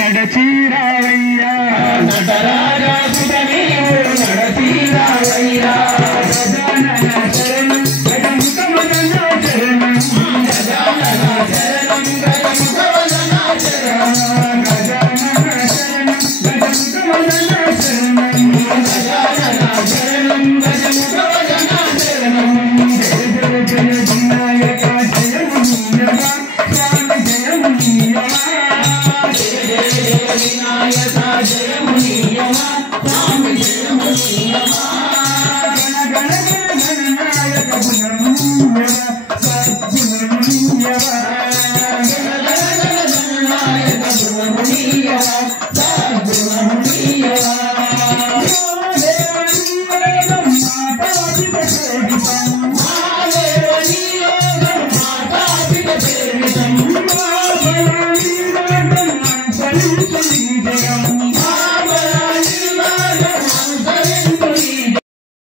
నడచీరావయ్యా నటరాజా సుత నీవు నడచీరావయ్యా గజానన శరణం గజముఖ వదన శరణం గజానన శరణం గజముఖ వదన శరణం గజానన శరణం గజముఖ వదన శరణం గజానన శరణం గజముఖ వదన శరణం జయ జయ జయ వినాయక జయ మునియవ స్వామి జయ మునియవ జయ జయ జయ వినాయక జయ మునియవ స్వామి జయ మునియవ గణ గణ గణ గణనాయక గుణ మునియవ సద్గుణ మునియవ గణ గణ గణ గణనాయక గుణ మునియవ సద్గుణ మునియవ జయం